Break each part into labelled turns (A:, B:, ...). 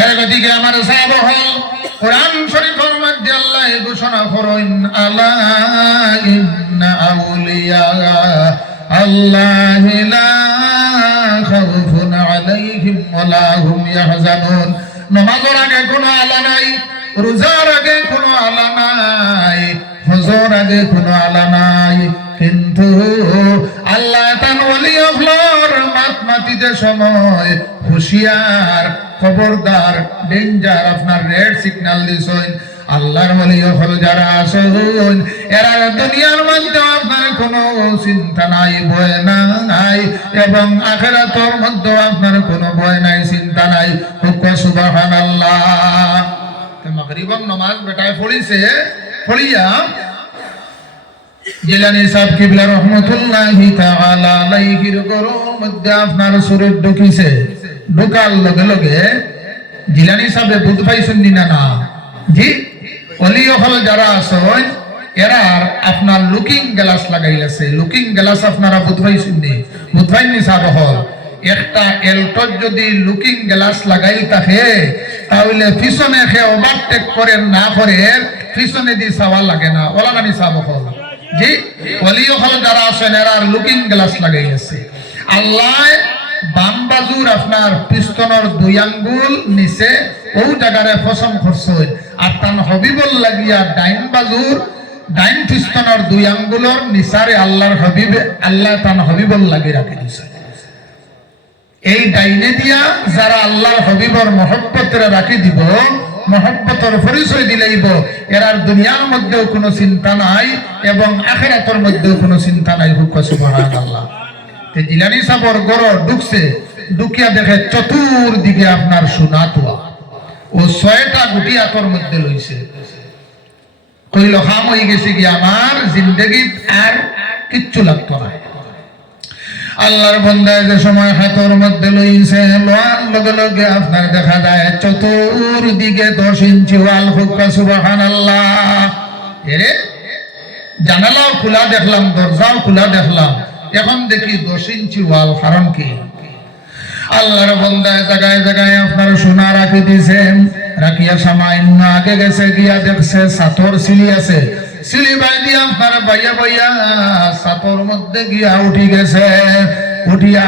A: এর গতিকে আমার সাহাব হল। কোরআন শরীফের মধ্যে আল্লাহ ঘোষণা করেন আলা ইন্না আউলিয়া। আল্লাহ লা খাউফুন আলাইহিম ওয়ালা হুম ইয়াহজানুন। নামাজের আগে কোনো আলা নাই, রোজার আগে কোনো আলা নাই হজর আগে কোনো আলা নাই। কিন্তু আল্লাহ তান ওলি অফলর মাত মাতিতে সময় হুশিয়ার খবরদার ডেঞ্জার আপনার রেড সিগন্যাল দিছেন আল্লাহর ওলি হল যারা আসুন এরা দুনিয়ার মধ্যে আপনার কোনো চিন্তা নাই, ভয় নাই, এবং আখেরাতর মধ্যে আপনার কোনো ভয় নাই, চিন্তা নাই। হুক, সুবহানাল্লাহ। মাগরিবম নামাজ বেটায় পড়িছে, পড়িয়া জিলানি সাহেব কিবলা রহমতুল্লাহি তাআলা আলাইহির গরুর মধ্যে আপনার শরীর ঢুকিছে। ঢুকার লগে লগে, জিলানি সাহেব বুঝ পাইছেন না না? জি, অলি হল যারা আছেন, এরা আপনার লুকিং গ্লাস লাগাইলাছে লুকিং গ্লাস আপনারা বুঝ পাইছেন নি বুঝ পাইনি সাহেব হল একটা এলটর যদি লুকিং গ্লাস লাগাই থাকে, তাহলে পিছনে সে ওভারটেক করে, না করে, পিছনে দিয়ে চাওয়া লাগে না। ওলা নানি চাব হল জি অলিও হল যারা আছেন, এরা লুকিং গ্লাস লাগাই আছে আল্লাহ বাম বাজুর আপনার পিস্তনের দুই আঙ্গুল নিচে ও জায়গারে পছন্দ করছে আর তান হবিবল লাগিয়া ডাইন বাজুর ডাইন পিস্তনের দুই আঙ্গুলর নিচারে আল্লাহর হবিবে, আল্লাহ তান হবিবল লাগি রাখি দিছে। এই ডাইনে দিয়া যারা আল্লাহর হবিবর মহব্বতের রাখি দিব মহব্বতর পরিচয় দিলেইব। এরার দুনিয়ার মধ্যেও কোনো চিন্তা নাই, এবং আখেরাতর মধ্যেও কোনো চিন্তা নাই হুক তে জিলানি সাবর গড় ঢুকছে ঢুকিয়া দেখে চতুর্দিকে আপনার সোনা তোয়া ও ছয়টা গুটি আতর মধ্যে লইছে। কইল, হাম হয়ে গেছে কি আমার জিন্দগিত আর কিচ্ছু লাগতো না। আল্লাহর বন্দায় যে সময় হাতর মধ্যে লইছে লোয়ার লগে লগে আপনার দেখা যায় চতুর্দিকে দশ ইঞ্চি ওয়াল হুক্কা সুবাহান আল্লাহ জানালাও খোলা দেখলাম, দরজাও খোলা দেখলাম। এখন দেখি দশ ইঞ্চি ওয়াল কারণ কি? আল্লাহর বন্দায় জায়গায় জায়গায় আপনার সোনা রাখি দিয়েছেন। রাখিয়া সামান্য আগে গেছে, গিয়া দেখছে সাথর সিলি আছে। সিলি বাই দিয়া আপনার বাইয়া বাইয়া সাথর মধ্যে গিয়া উঠি গেছে। উঠিয়া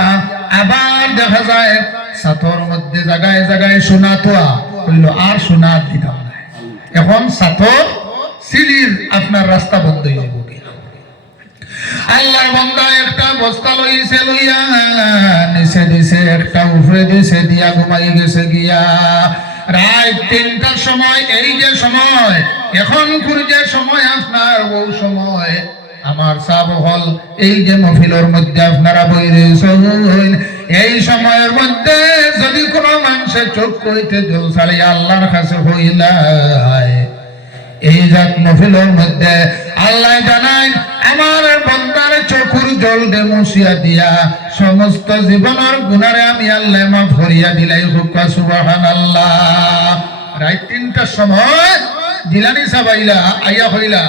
A: আবার দেখা যায় সাথর মধ্যে জায়গায় জায়গায় সোনা তোয়া। কইল, আর সোনা দিতাম না এখন সাথর সিলির আপনার রাস্তা বন্ধ হয়ে যাব। আল্লাহর বান্দা একটা বস্তা লইছে লইয়া, নিচে দিছে একটা, উপরে দিছে দিয়া ঘুমাই গেছে গিয়া। রাত তিনটার সময়, এই যে সময়, এখন যে সময়, আপনার ওই সময়। আমার সাব হল, এই যে মফিলের মধ্যে আপনারা বইরেছেন এই সময়ের মধ্যে যদি কোনো মানুষের চোখ কইতে জল ছাড়ি, আল্লাহর কাছে হইলায়। এই জাত মফিলের মধ্যে আল্লাহ জানাই আমার বন্দার চকুর জল দে দিয়া, সমস্ত জীবনের গুণারে আমি আল্লাহ মাফ করিয়া দিলাই হুকা সুবাহান আল্লাহ রাত তিনটার সময় জিলানি সাহেব আইলা আইয়া হইলা।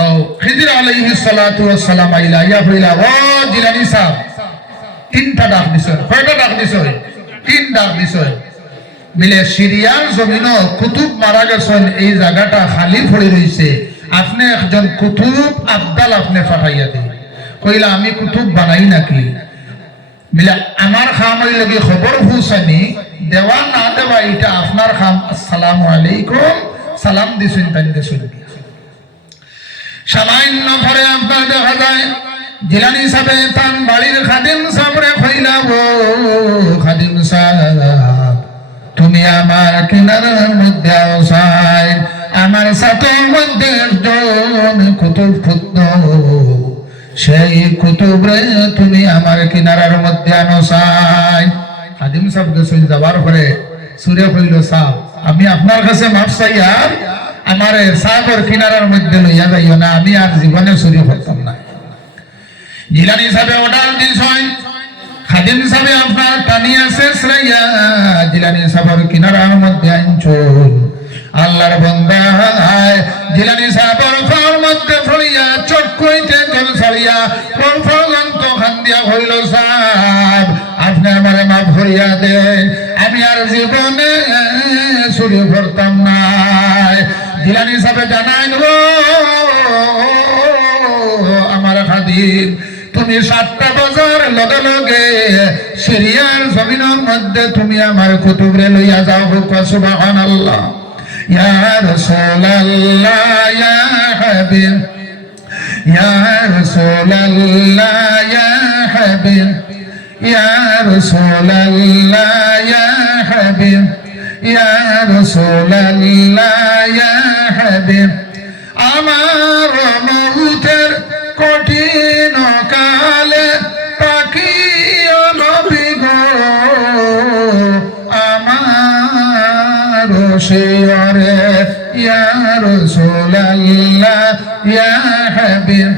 A: ও খিদির আলাইহি সালাতু ওয়াসসালাম আইলা আইয়া হইলা। ও জিলানি সাহেব তিনটা ডাক দিছয় কয়টা ডাক দিছয় তিন ডাক দিছয় মিলে সিরিয়ার জমিন কুতুব মারা গেছেন, এই জায়গাটা খালি পড়ে রয়েছে আপনি একজন কুতুব আবদাল আপনি ফাটাইয়া দিন। কইলা, আমি কুতুব বানাই নাকি? মিলে আমার খাম ওই লগে খবর হুসানি দেওয়া না দেওয়া এটা আপনার খাম। আসসালামু আলাইকুম। সালাম দিছেন তাই দিছেন সামান্য পরে আপনার দেখা যায়, জিলানি সাহেব তান বাড়ির খাদিম সামনে কইলা, ও খাদিম সাহেব, তুমি আমার কিনারার মধ্যে আসাই আমার মধ্যে একজন কুতুব খুদ্দ সেই কুতুবরে তুমি আমার কিনারার মধ্যে আনসাই খাদিম সাহেব গেছেন যাবার পরে সুরে হইল সাহ, আমি আপনার কাছে মাপ চাই আর আমার সাগর কিনারার মধ্যে লইয়া যাইও না, আমি আর জীবনে চুরি করতাম না। জিলানি সাহেব অর্ডার দিছেন খাদিম সাহেব আপনার টানি আছে শ্রেয়া জিলানি সাহেবের কিনারার মধ্যে আনছুন আল্লাহর বন্দা জিলানি সাহেবের ফল মধ্যে ফলিয়া চক্কইতে জল ছাড়িয়া, ফল ফলন্ত খান দিয়া হইল সাহেব। আপনি আমারে মাফ করিয়া দেন, আমি আর জীবনে চুরি করতাম না। জিলানি সাহেব জানাই আমার খাদিম, তুমি সাতটা বাজার লগে লগে সিরিয়ার জমিনের মধ্যে তুমি আমার কুতুবরে লইয়া যাও, হোক সুবাহান আল্লাহ ইয়া حبيب يا رسول الله يا حبيب يا رسول الله يا حبيب يا رسول الله يا حبيب মহুতের রাসূলুল্লাহ ইয়া হাবিব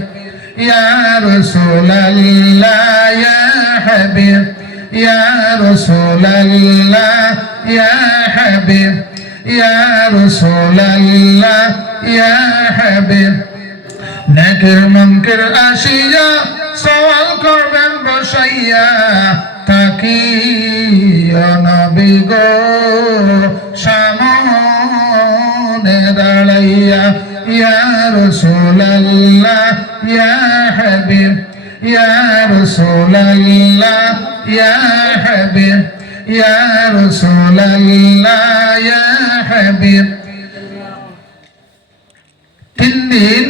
A: ইয়া রাসূলুল্লাহ ইয়া হাবিব ইয়া রাসূলুল্লাহ ইয়া হাবিব ইয়া রাসূলুল্লাহ ইয়া হাবিব নাকের মঙ্কের আসিয়া সওয়াল করবেন বসাইয়া তাকি নবী গো। ইয়া রাসূলুল্লাহ ইয়া হাবিব ইয়া রাসূলুল্লাহ ইয়া হাবিব ইয়া রাসূলুল্লাহ ইয়া হাবিব তিন দিন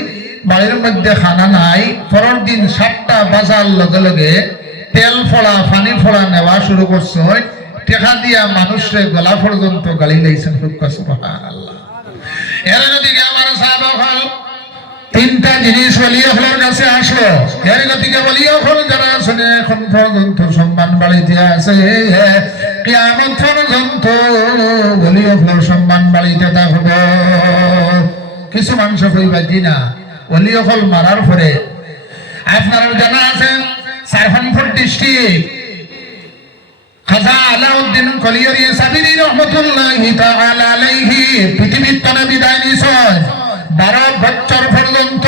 A: মধ্যে খানা নাই, পরের দিন সাতটা বাজার লগে লগে তেল ফোড়া, পানি ফোড়া নেওয়া শুরু করছে। টেকা দিয়া মানুষের গলা পর্যন্ত গালি লাইছেন এর যদি আছে কিছু মানুষ কইবা না অলি অকল মারার পরে আপনারা জানা আছে আলাউদ্দিন কলিয়রি সাবিরি রহমতুল্লাহি তাআলা আলাইহি পৃথিবীর তনে বিদায় নিছেন 12 বছর পর্যন্ত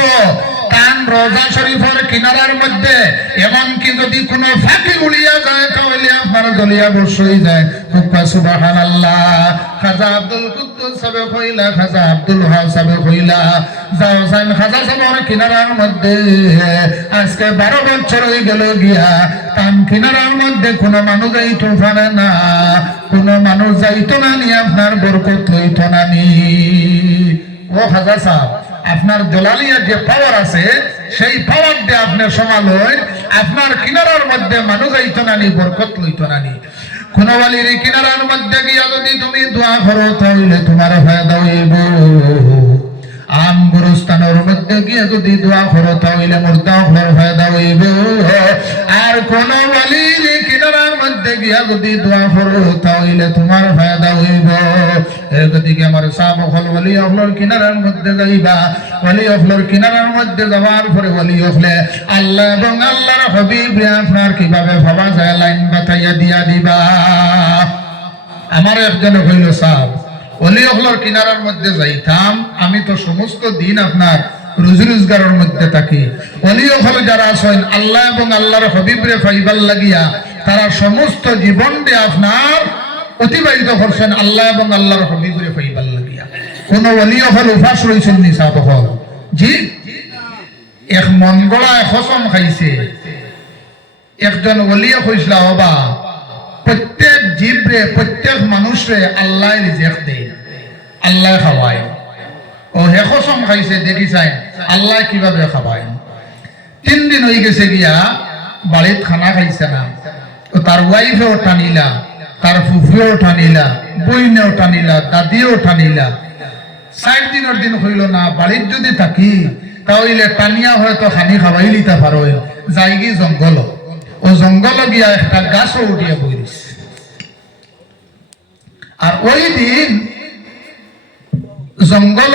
A: কান রোজা শরীফের কিনারার মধ্যে, এমনকি যদি কোনো ফাঁকি উড়িয়া যায়, তাহলে আপনার দলিয়া বসই যায়। হুক্কা সুবহানাল্লাহ। খাজা আব্দুল সাবে কইলা খাজা আব্দুল ওয়াহাব সাবে সাইন খাজা কিনারার মধ্যে। আজকে 12 বছর হয়ে গেল গিয়া তান কিনারার মধ্যে কোনো মানুষ যাইতো পারে না। কোনো মানুষ যাইতো না নি, আপনার বরকত লইতো না নি। ও খাজা সাহেব আপনার দলালিয়ার যে পাওয়ার আছে সেই পাওয়ার দিয়ে আপনি সমালয় আপনার কিনারার মধ্যে মানুষ যাইতো না নি বরকত লইতো না নি কোন বালির কিনারার মধ্যে গিয়া যদি তুমি দোয়া করো তাহলে তোমার ফায়দা হইব আম গুরুস্থানের মধ্যে গিয়ে যদি দোয়া করো তাহলে মুর্দা হওয়ার ফায়দা হইব আর কোন বালির কিনারার আমার হল একজন হইল সাপ অলি কিনারার মধ্যে যাইতাম, আমি তো সমস্ত দিন আপনার রুজি রোজগারের মধ্যে থাকি। অলি অফল যারা আছেন, আল্লাহ এবং আল্লাহর হবিবরে ফাইবার লাগিয়া তারা সমস্ত জীবনটি আপনার অতিবাহিত করছেন আল্লাহ এবং আল্লাহর হবিবরে ফাইবার লাগিয়া। কোন অলি অফল উপাস রয়েছেন নি সাপ হল জি? এক মনগড়ায় খসম খাইছে। একজন অলিয়া কইসলা হবা। প্রত্যেক জীবরে, প্রত্যেক মানুষরে আল্লাহ রিজেক আল্লাহ খাওয়ায়। ও হে কসম খাইছে দেখি চাই আল্লাহ কীভাবে খাওয়ায়। তিন দিন হয়ে গেছে গিয়া বাড়িত খানা খাইছে না। তো তার ওয়াইফেও টানিলা, তার ফুফুয়েও টানিলা, বইনেও টানিলা, দাদিও টানিলা। চার দিনের দিন হইল না বাড়ির যদি থাকি, তাহলে টানিয়া হয়তো খানি খাওয়াই লিতে পারো যাইগি জঙ্গল। ও জঙ্গল গিয়া একটা গাছও উঠিয়া বইরিস আর ওই দিন জঙ্গল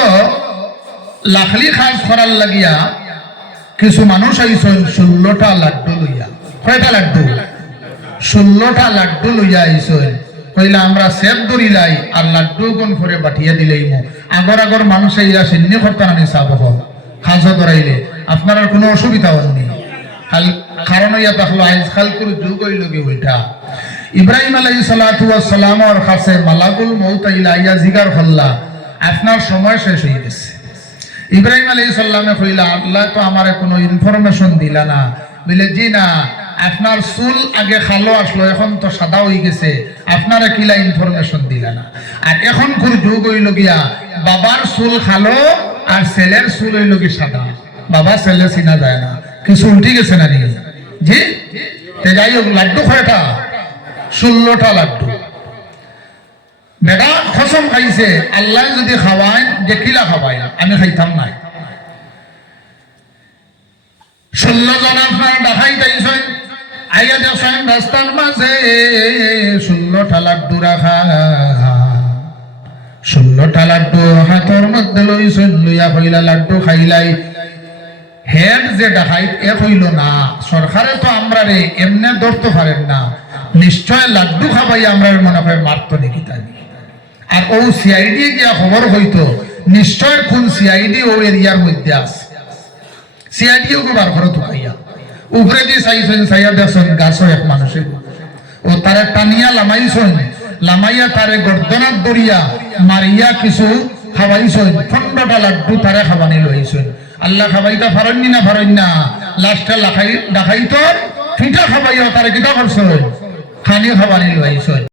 A: লাখলি খাস করার লাগিয়া কিছু মানুষ আইসন ষোলোটা লাড্ডু লইয়া। কয়টা লাড্ডু? ষোলোটা লাড্ডু লইয়া আইসন কইলা, আমরা সেব ধরিলাই আর লাড্ডু কোন করে বাটিয়া দিলেই মো আগর আগর মানুষ ইয়া সিন্নি করতাম আমি চাব খাজো ধরাইলে আপনার কোনো অসুবিধা খাল কারণ ইয়া তাহলো আইজ খাল করে যুগ হইল গে ওইটা। ইব্রাহিম আলাই সালাতু সালামর কাছে মালাকুল মৌত ইয়া জিগার হল্লা, আপনার সময় শেষ হয়ে গেছে। ইব্রাহিম আলাই সাল্লামে কইলা, আল্লাহ তো আমার কোনো ইনফরমেশন দিলা না। বলে জি না। আপনার চুল আগে খালো আসলো, এখন তো সাদা হয়ে গেছে। আপনারা কিলা ইনফরমেশন দিলা না? আর এখন কোন যুগ হইল গিয়া, বাবার চুল খালো আর ছেলের চুল হইল কি সাদা? বাবা ছেলে চিনা যায় না। কিছু উল্টি গেছে না নিয়ে জি? যাই হোক, লাড্ডু কয়টা? ষোলোটা লাড্ডু। বেটা খসম খাইছে, আল্লাহ যদি খাওয়ায়, যে কিলা খাওয়ায়, আমি খাইতাম নাই। লাড্ডু খাইলাই। যে এ হইল না, সরকারে তো আমরা রে এমনে ধরতে পারেন না। নিশ্চয় লাড্ডু খাবাই আমরা মনে হয় মারত নাকি তাই। আর ও সিআইডি গিয়া খবর হইতো, নিশ্চয় কোন সিআইডি ও এরিয়ার মধ্যে আছে। সিআইডিও বার করে তুকাইয়া উপরে দিয়ে চাইছেন চাইয়া দেখছেন গাছও এক মানুষের ও তারে টানিয়া লামাইছেন লামাইয়া তারে গর্দনাত দরিয়া মারিয়া কিছু খাওয়াইছেন পনেরোটা লাড্ডু তারে খাবানি লইছেন আল্লাহ খাবাইতা ফারন্নি না ফারন্না লাস্টে লাখাই ডাকাই তো ফিটা খাবাইয়া তারে কিটা করছেন খানি খাবানি লইছেন